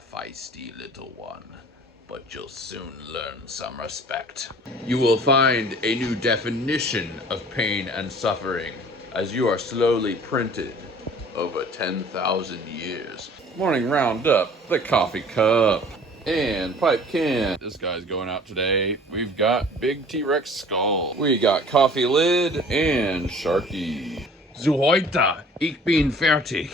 feisty little one, but you'll soon learn some respect. You will find a new definition of pain and suffering as you are slowly printed over 10,000 years. Morning roundup, the coffee cup, and pipe can. This guy's going out today. We've got big T-Rex skull. We got coffee lid and Sharky. Zu heute, ich bin fertig.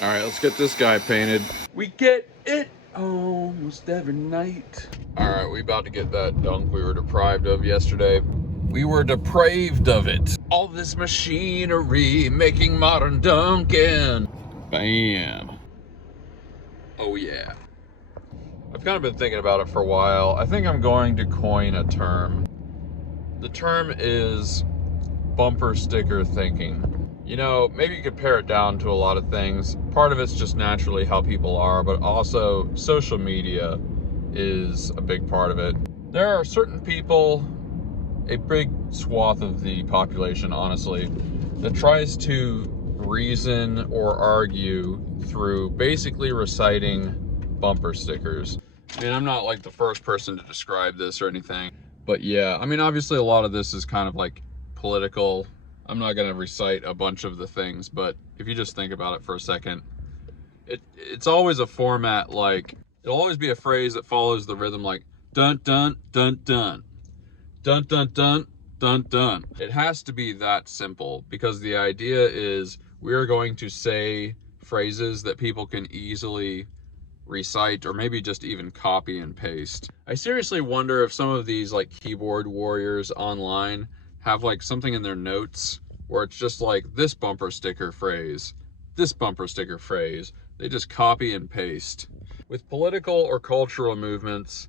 All right, let's get this guy painted. We get it almost every night. All right, we about to get that dunk we were deprived of yesterday. We were depraved of it. All this machinery making modern Duncan. Bam. Oh yeah. I've kind of been thinking about it for a while. I think I'm going to coin a term. The term is bumper sticker thinking. You know, maybe you could pare it down to a lot of things. Part of it's just naturally how people are, but also social media is a big part of it. There are certain people, a big swath of the population, honestly, that tries to reason or argue through basically reciting bumper stickers. I mean, I'm not like the first person to describe this or anything, but yeah, I mean, obviously a lot of this is kind of like political. I'm not going to recite a bunch of the things, but if you just think about it for a second, it's always a format, like, it'll always be a phrase that follows the rhythm like dun dun dun dun dun dun dun dun dun. It has to be that simple, because the idea is we are going to say phrases that people can easily recite or maybe just even copy and paste. I seriously wonder if some of these like keyboard warriors online have like something in their notes where it's just like this bumper sticker phrase, this bumper sticker phrase. They just copy and paste. With political or cultural movements,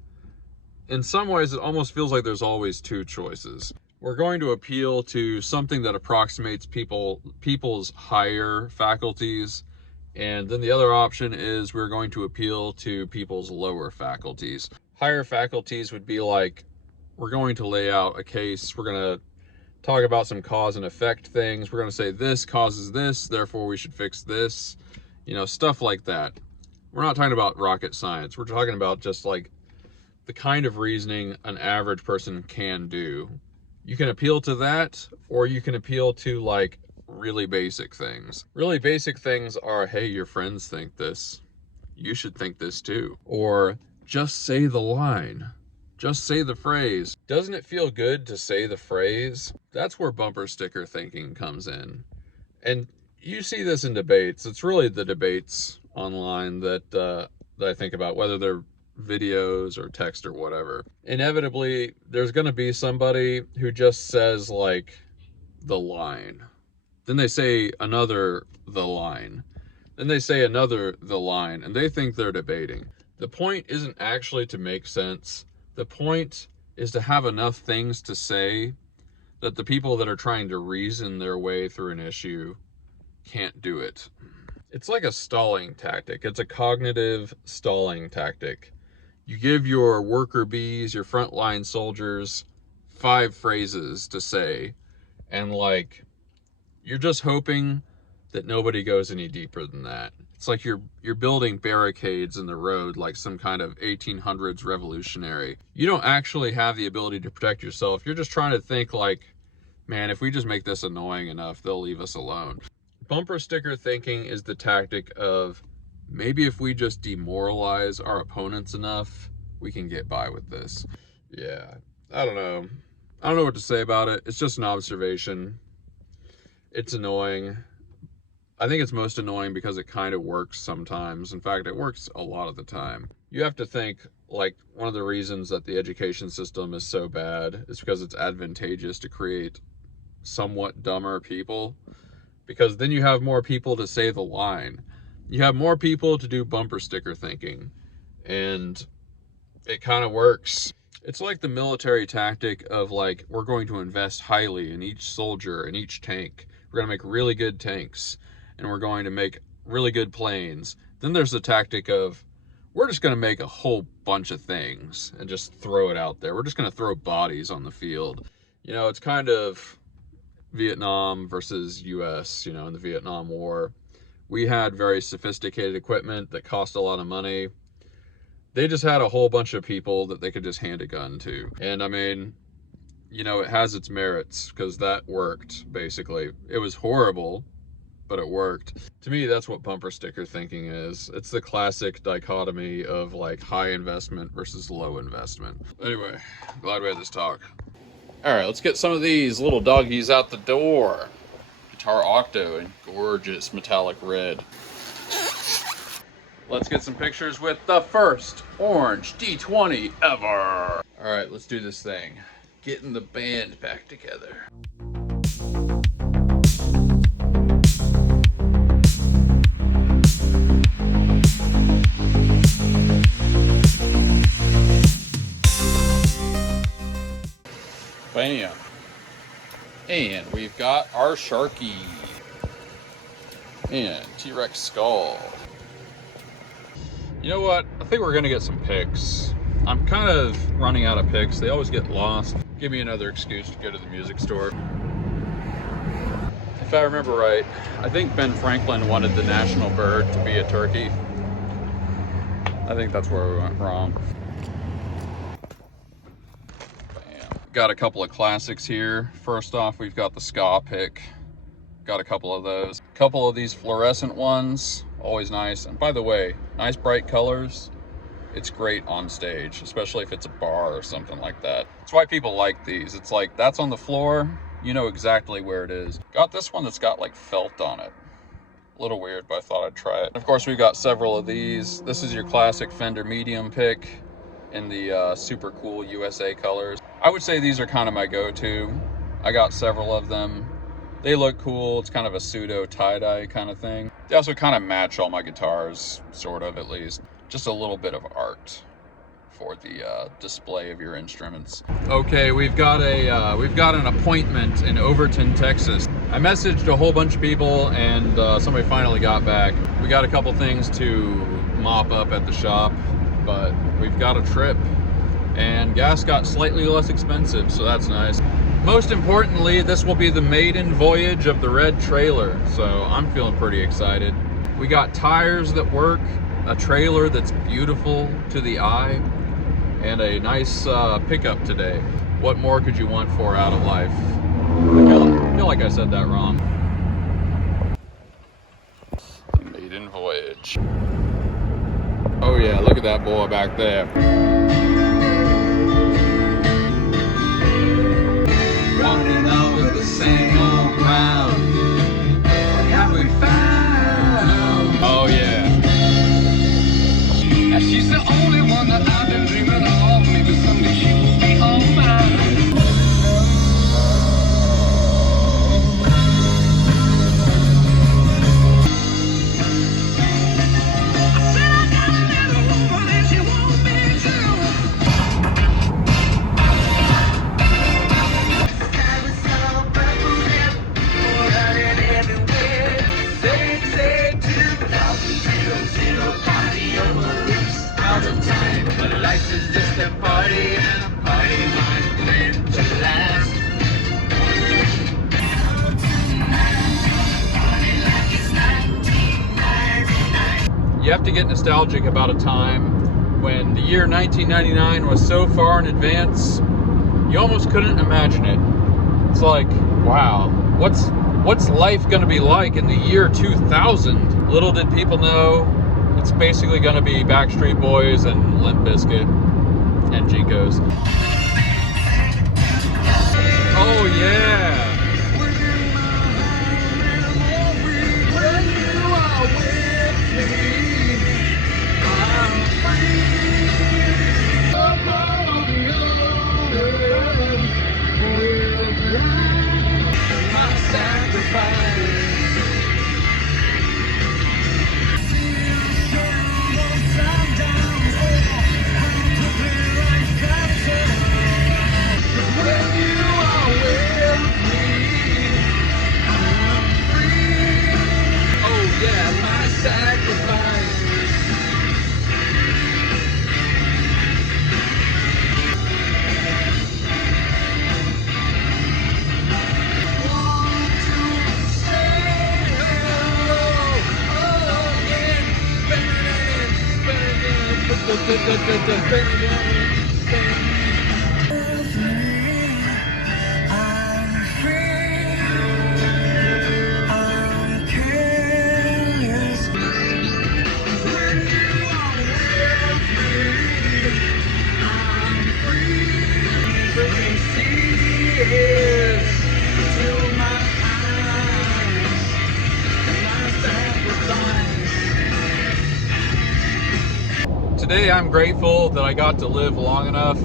in some ways it almost feels like there's always two choices. We're going to appeal to something that approximates people's higher faculties, and then the other option is we're going to appeal to people's lower faculties. Higher faculties would be like, we're going to lay out a case, we're going to talk about some cause and effect things, we're going to say this causes this, therefore we should fix this, you know, stuff like that. We're not talking about rocket science, we're talking about just like the kind of reasoning an average person can do. You can appeal to that, or you can appeal to like really basic things. Really basic things are, hey, your friends think this, you should think this too. Or just say the line. Just say the phrase. Doesn't it feel good to say the phrase? That's where bumper sticker thinking comes in. And you see this in debates. It's really the debates online that I think about, whether they're videos or text or whatever. Inevitably, there's going to be somebody who just says like the line. Then they say another the line. Then they say another the line, and they think they're debating. The point isn't actually to make sense. The point is to have enough things to say that the people that are trying to reason their way through an issue can't do it. It's like a stalling tactic. It's a cognitive stalling tactic. You give your worker bees, your frontline soldiers, 5 phrases to say, and like, you're just hoping that nobody goes any deeper than that. It's like you're building barricades in the road like some kind of 1800s revolutionary. You don't actually have the ability to protect yourself. You're just trying to think like, man, if we just make this annoying enough, they'll leave us alone. Bumper sticker thinking is the tactic of, maybe if we just demoralize our opponents enough, we can get by with this. Yeah, I don't know. I don't know what to say about it. It's just an observation. It's annoying. I think it's most annoying because it kind of works sometimes. In fact, it works a lot of the time. You have to think, like, one of the reasons that the education system is so bad is because it's advantageous to create somewhat dumber people, because then you have more people to say the line. You have more people to do bumper sticker thinking, and it kind of works. It's like the military tactic of like, we're going to invest highly in each soldier and each tank. We're going to make really good tanks, and we're going to make really good planes. Then there's the tactic of, we're just going to make a whole bunch of things and just throw it out there. We're just going to throw bodies on the field. You know, it's kind of Vietnam versus US, you know, in the Vietnam War, We had very sophisticated equipment that cost a lot of money. They just had a whole bunch of people that they could just hand a gun to. And I mean, you know, it has its merits because that worked, basically. It was horrible, but it worked. To me, that's what bumper sticker thinking is. It's the classic dichotomy of like high investment versus low investment. Anyway, glad we had this talk. All right, let's get some of these little doggies out the door. Guitar Octo in gorgeous metallic red. Let's get some pictures with the first orange D20 ever. All right, let's do this thing. Getting the band back together. Bam. And we've got our Sharky. And T-Rex skull. You know what? I think we're gonna get some pics. I'm kind of running out of pics. They always get lost. Give me another excuse to go to the music store. If I remember right, I think Ben Franklin wanted the national bird to be a turkey. I think that's where we went wrong. Got a couple of classics here. First off, we've got the ska pick. Got a couple of those. A couple of these fluorescent ones, always nice. And by the way, nice bright colors. It's great on stage, especially if it's a bar or something like that. That's why people like these. It's like, that's on the floor, you know exactly where it is. Got this one that's got like felt on it. A little weird, but I thought I'd try it. Of course, we've got several of these. This is your classic Fender medium pick in the super cool USA colors. I would say these are kind of my go-to. I got several of them. They look cool. It's kind of a pseudo tie-dye kind of thing. They also kind of match all my guitars, sort of at least. Just a little bit of art for the display of your instruments. Okay, we've got an appointment in Overton, Texas. I messaged a whole bunch of people and somebody finally got back. We got a couple things to mop up at the shop, but we've got a trip and gas got slightly less expensive, so that's nice. Most importantly, this will be the maiden voyage of the red trailer, so I'm feeling pretty excited. We got tires that work, a trailer that's beautiful to the eye, and a nice pickup today. What more could you want for out of life? I feel like I said that wrong. The maiden voyage. Oh yeah, look at that boy back there. Running over the same old ground. Have we found? Oh yeah. Now she's the only one that I've been dreaming of. Maybe someday she will be all mine. You have to get nostalgic about a time when the year 1999 was so far in advance, you almost couldn't imagine it. It's like, wow, what's life gonna be like in the year 2000? Little did people know, it's basically gonna be Backstreet Boys and Limp Bizkit and Jinkos. Oh yeah! Today I'm grateful that I got to live long enough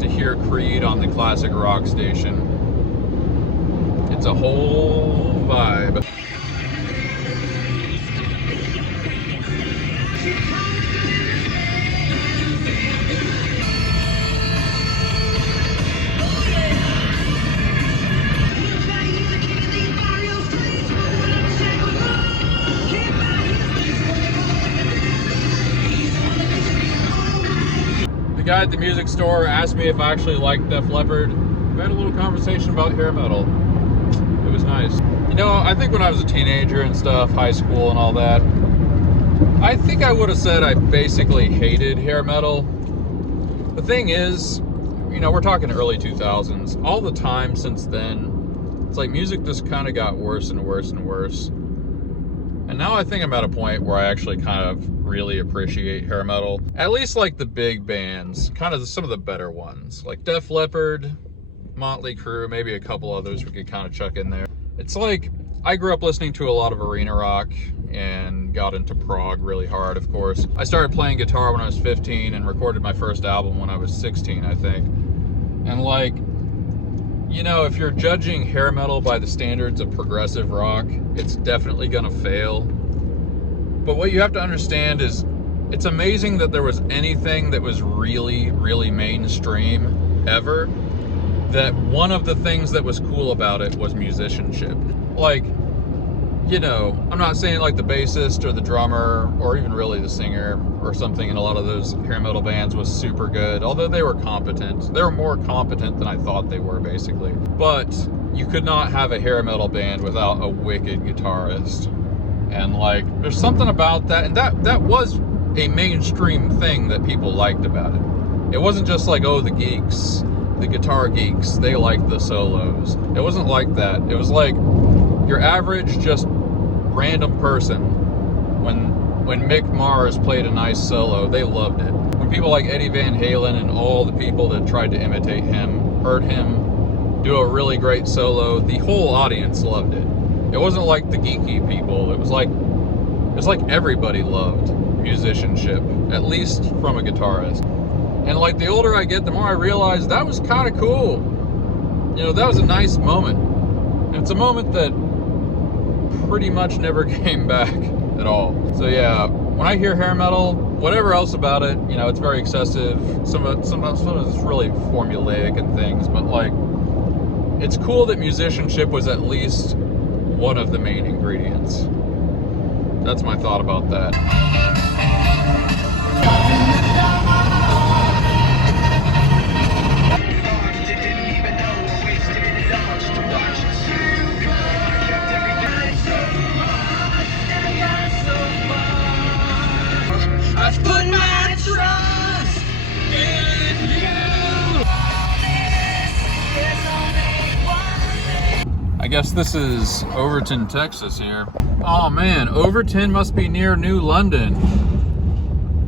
to hear Creed on the classic rock station. It's a whole vibe. The guy at the music store asked me if I actually liked Def Leppard. We had a little conversation about hair metal. It was nice. You know, I think when I was a teenager and stuff, high school and all that, I think I would have said I basically hated hair metal. The thing is, you know, we're talking early 2000s. All the time since then, it's like music just kind of got worse and worse and worse. And now I think I'm at a point where I actually kind of really appreciate hair metal. At least like the big bands, kind of some of the better ones. Like Def Leppard, Motley Crue, maybe a couple others we could kind of chuck in there. It's like, I grew up listening to a lot of arena rock and got into prog really hard, of course. I started playing guitar when I was 15 and recorded my first album when I was 16, I think. And like, you know, if you're judging hair metal by the standards of progressive rock, it's definitely gonna fail. But what you have to understand is, it's amazing that there was anything that was really, really mainstream ever, that one of the things that was cool about it was musicianship. Like, you know, I'm not saying like the bassist or the drummer or even really the singer or something in a lot of those hair metal bands was super good, although they were competent. They were more competent than I thought they were, basically. But you could not have a hair metal band without a wicked guitarist. And like, there's something about that, and that was a mainstream thing that people liked about it. It wasn't just like, oh, the geeks, the guitar geeks, they liked the solos. It wasn't like that. It was like your average, just random person. When Mick Mars played a nice solo, they loved it. When people like Eddie Van Halen and all the people that tried to imitate him heard him do a really great solo, the whole audience loved it. It wasn't like the geeky people. It was like everybody loved musicianship, at least from a guitarist. And like, the older I get, the more I realize that was kind of cool. You know, that was a nice moment. And it's a moment that pretty much never came back at all. So yeah, when I hear hair metal, whatever else about it, you know, it's very excessive. Some of it's really formulaic and things, but like, it's cool that musicianship was at least one of the main ingredients. That's my thought about that. I've put my trust in you. I guess this is Overton, Texas here. Oh man, Overton must be near New London.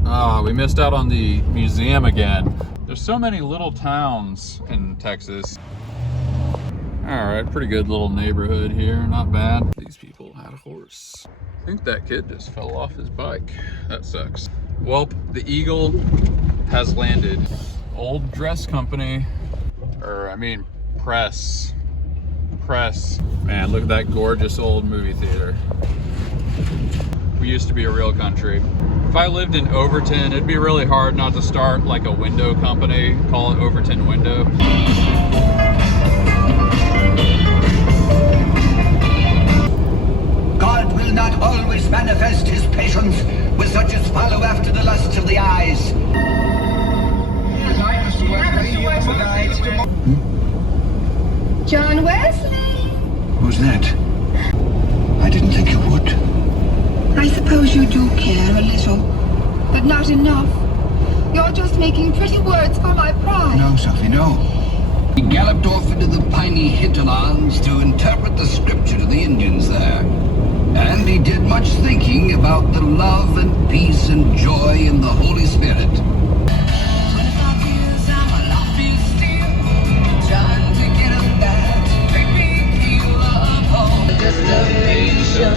Oh, we missed out on the museum again. There's so many little towns in Texas. All right, pretty good little neighborhood here, not bad. These people had a horse. I think that kid just fell off his bike. That sucks. Well, the Eagle has landed. Old Dress Company, or I mean Press. Man, look at that gorgeous old movie theater. We used to be a real country. If I lived in Overton, it'd be really hard not to start like a window company, call it Overton Window. God will not always manifest his patience with such as follow after the lusts of the eyes. John Wesley! Who's that? I didn't think you would. I suppose you do care a little, but but not enough. You're just making pretty words for my pride. No, Sophie, no. He galloped off into the piney hinterlands to interpret the scripture to the Indians there. And he did much thinking about the love and peace and joy in the Holy Spirit. 25 years, I'm a lot feel still, trying to get up that great big hill of home. Destination,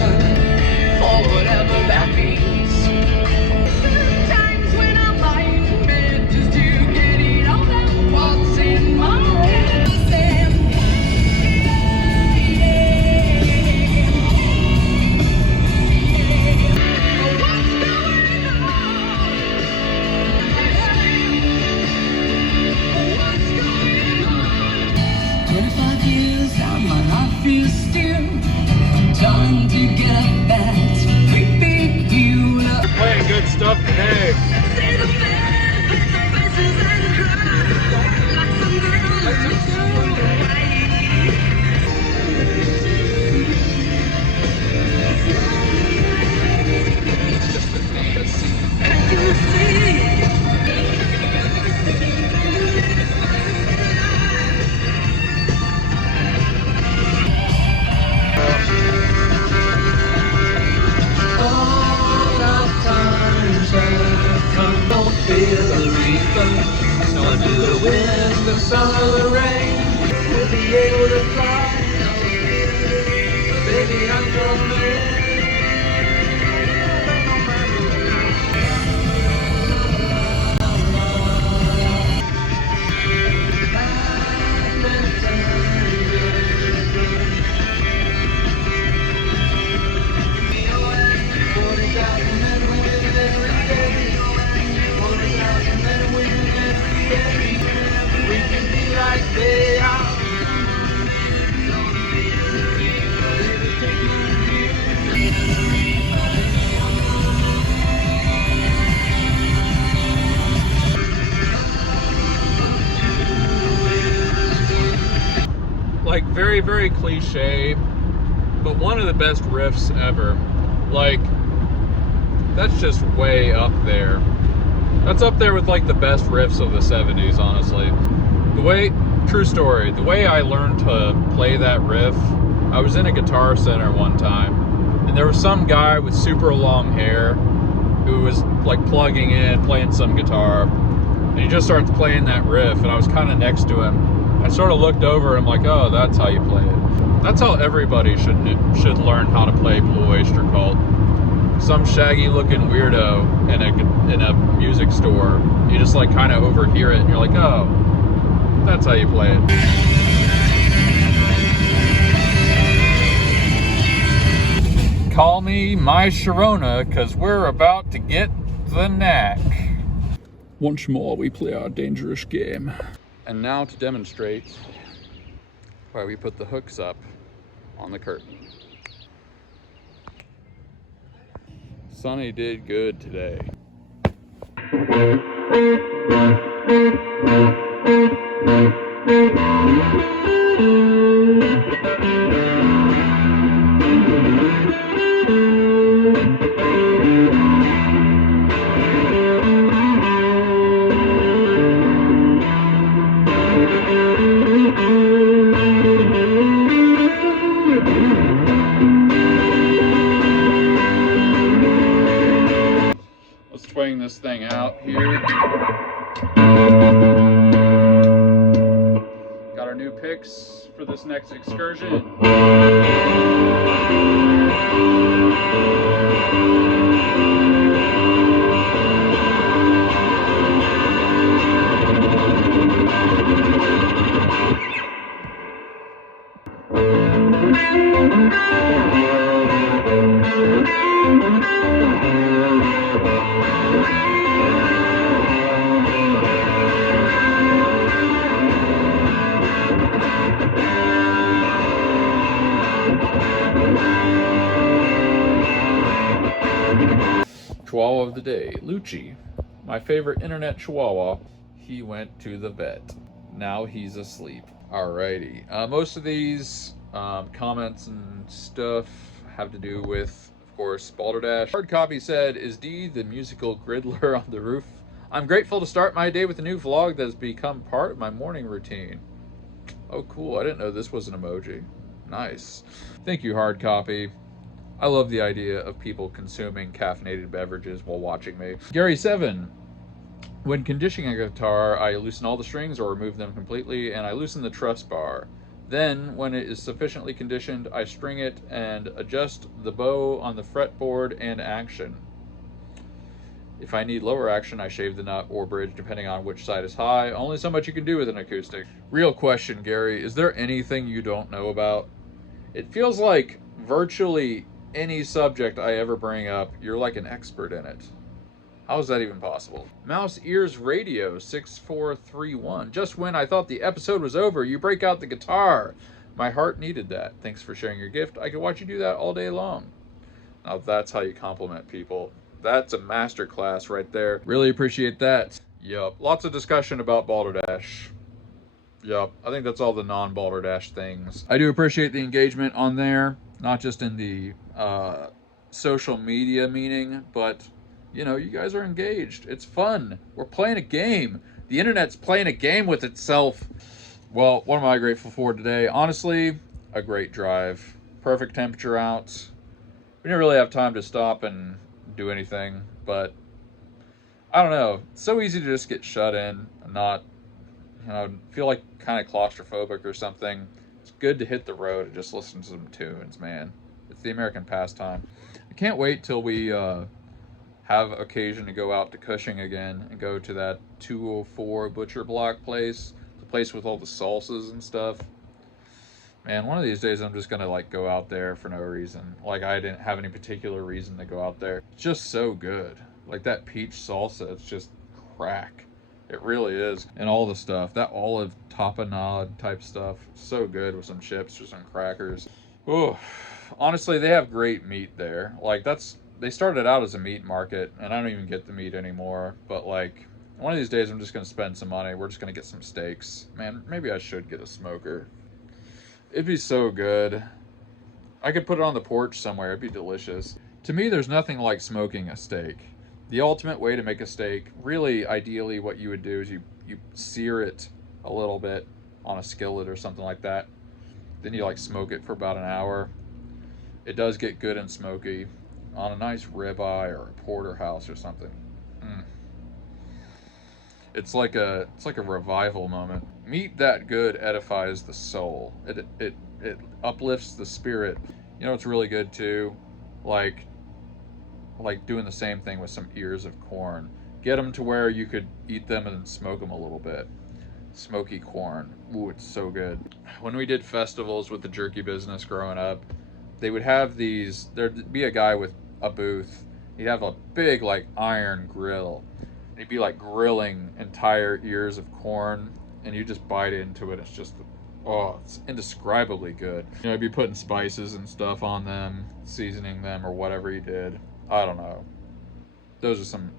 for whatever that means. Times when I'm lying in bed just to get it all out what's in my head. What's going on? What's going on? 25 years, I'm a hot feel still. Time to get up that great big hill of Playing good stuff today. see the bed with the faces and cry like some girls who turn away. And you see. All our times have come, don't feel the reaper. Nor do the wind, the sun, or the rain. We'll be able to fly. Baby, I'm your man. We can be like they are. Like very, very cliche, but one of the best riffs ever. Like, that's just way up there. That's up there with like the best riffs of the 70s, honestly. The way, true story, the way I learned to play that riff, I was in a Guitar Center one time, and there was some guy with super long hair who was like plugging in, playing some guitar, and he just starts playing that riff, and I was kind of next to him. I sort of looked over and I'm like, oh, that's how you play it. That's how everybody should learn how to play Blue Oyster Cult. Some shaggy looking weirdo in a music store, you just like kind of overhear it and you're like, oh, that's how you play it. Call me my Sharona, cause we're about to get the knack. Once more we play our dangerous game. And now to demonstrate why we put the hooks up on the curtain. Sonny did good today. Let's swing this thing out here. Got our new picks for this next excursion. 'Chihuahua of the day, Lucci, my favorite internet Chihuahua. He went to the vet. Now he's asleep. Alrighty. Most of these comments and stuff have to do with, of course, Balderdash. Hard copy said, is D the musical griddler on the roof? I'm grateful to start my day with a new vlog that has become part of my morning routine. Oh, cool. I didn't know this was an emoji. Nice. Thank you, Hard Copy. I love the idea of people consuming caffeinated beverages while watching me. Gary7. When conditioning a guitar, I loosen all the strings or remove them completely, and I loosen the truss bar. Then, when it is sufficiently conditioned, I string it and adjust the bow on the fretboard and action. If I need lower action, I shave the nut or bridge depending on which side is high. Only so much you can do with an acoustic. Real question, Gary, is there anything you don't know about? It feels like virtually any subject I ever bring up, you're like an expert in it. How is that even possible? Mouse Ears Radio 6431. Just when I thought the episode was over, you break out the guitar. My heart needed that. Thanks for sharing your gift. I could watch you do that all day long. Now that's how you compliment people. That's a masterclass right there. Really appreciate that. Yup. Lots of discussion about Balderdash. Yup. I think that's all the non-Balderdash things. I do appreciate the engagement on there. Not just in the social media meaning, but you know, you guys are engaged. It's fun. We're playing a game. The internet's playing a game with itself. Well, what am I grateful for today? Honestly, a great drive. Perfect temperature out. We didn't really have time to stop and do anything, but I don't know. It's so easy to just get shut in and not, you know, feel like kind of claustrophobic or something. It's good to hit the road and just listen to some tunes, man. It's the American pastime. I can't wait till we have occasion to go out to Cushing again and go to that 204 Butcher Block place, the place with all the salsas and stuff. Man, one of these days I'm just gonna like go out there for no reason. Like I didn't have any particular reason to go out there. It's just so good. Like that peach salsa, it's just crack. It really is. And all the stuff, that olive tapenade type stuff, so good with some chips or some crackers. Oh, honestly, they have great meat there. Like they started out as a meat market, and I don't even get the meat anymore. But like, one of these days I'm just gonna spend some money. We're just gonna get some steaks. Man, maybe I should get a smoker. It'd be so good. I could put it on the porch somewhere. It'd be delicious. To me, there's nothing like smoking a steak. The ultimate way to make a steak, really ideally what you would do is you sear it a little bit on a skillet or something like that. Then you like smoke it for about an hour. It does get good and smoky on a nice ribeye or a porterhouse or something. It's like a revival moment. Meat that good edifies the soul. It uplifts the spirit. You know what's really good too? Like doing the same thing with some ears of corn. Get them to where you could eat them and smoke them a little bit. Smoky corn. Ooh, it's so good. When we did festivals with the jerky business growing up, they would have these, there'd be a guy with a booth. He'd have a big like iron grill. And he'd be like grilling entire ears of corn, and you just bite into it. It's just, oh, it's indescribably good. You know, he'd be putting spices and stuff on them, seasoning them or whatever he did. I don't know. Those are some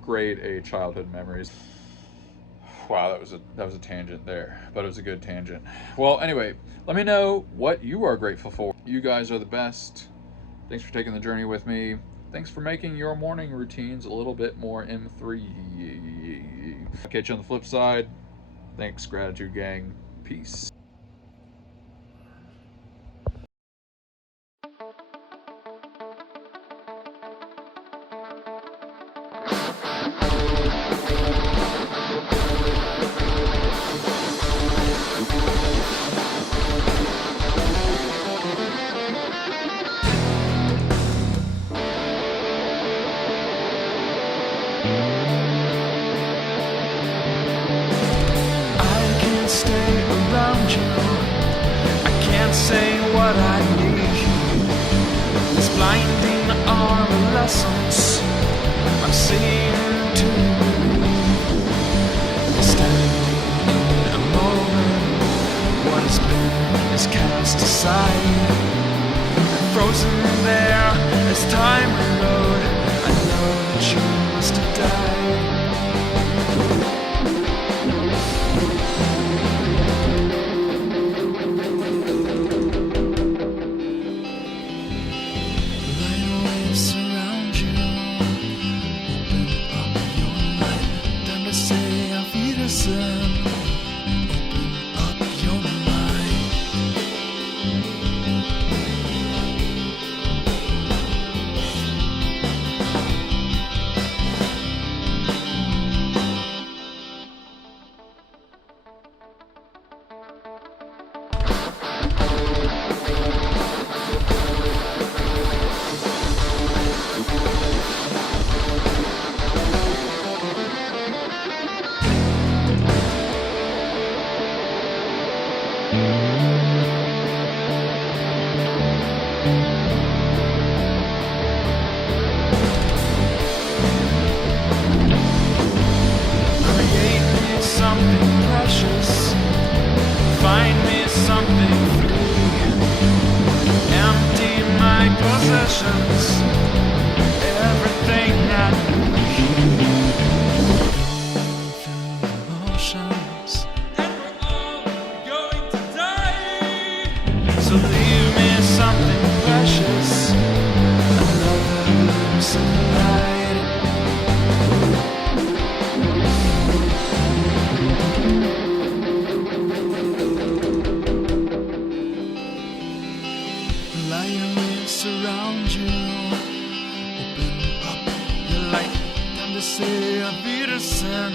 grade A childhood memories. Wow, that was a tangent there, but it was a good tangent. Well, anyway, let me know what you are grateful for. You guys are the best. Thanks for taking the journey with me. Thanks for making your morning routines a little bit more M3. I'll catch you on the flip side. Thanks, Gratitude Gang. Peace. Say what I need. This blinding arm of lessons I'm singing to you. Standing in a moment, what has been is cast aside, frozen there as time rode. I know that you must have died. Light emotions, everything that emotions, and we're all going to die. So leave me something precious, another sunlight. Lion waves surround you. Open up your light and to say a Peterson.